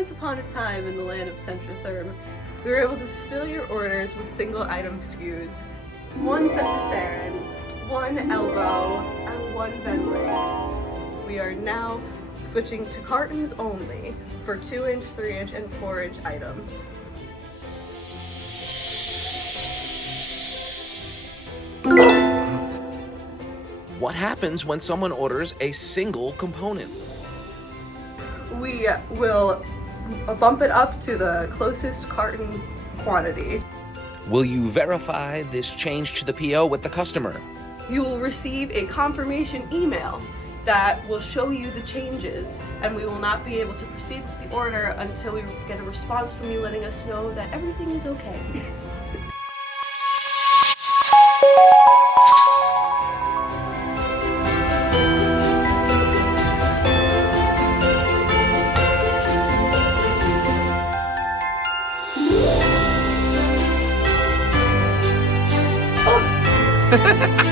Once upon a time in the land of Centrotherm, we were able to fulfill your orders with single item SKUs. 1 Centrotherm, 1 elbow, and 1 Venway. We are now switching to cartons only for 2-inch, 3-inch, and 4-inch items. What happens when someone orders a single component? We will bump it up to the closest carton quantity. Will you verify this change to the PO with the customer? You will receive a confirmation email that will show you the changes, and we will not be able to proceed with the order until we get a response from you letting us know that everything is okay. Ha ha ha!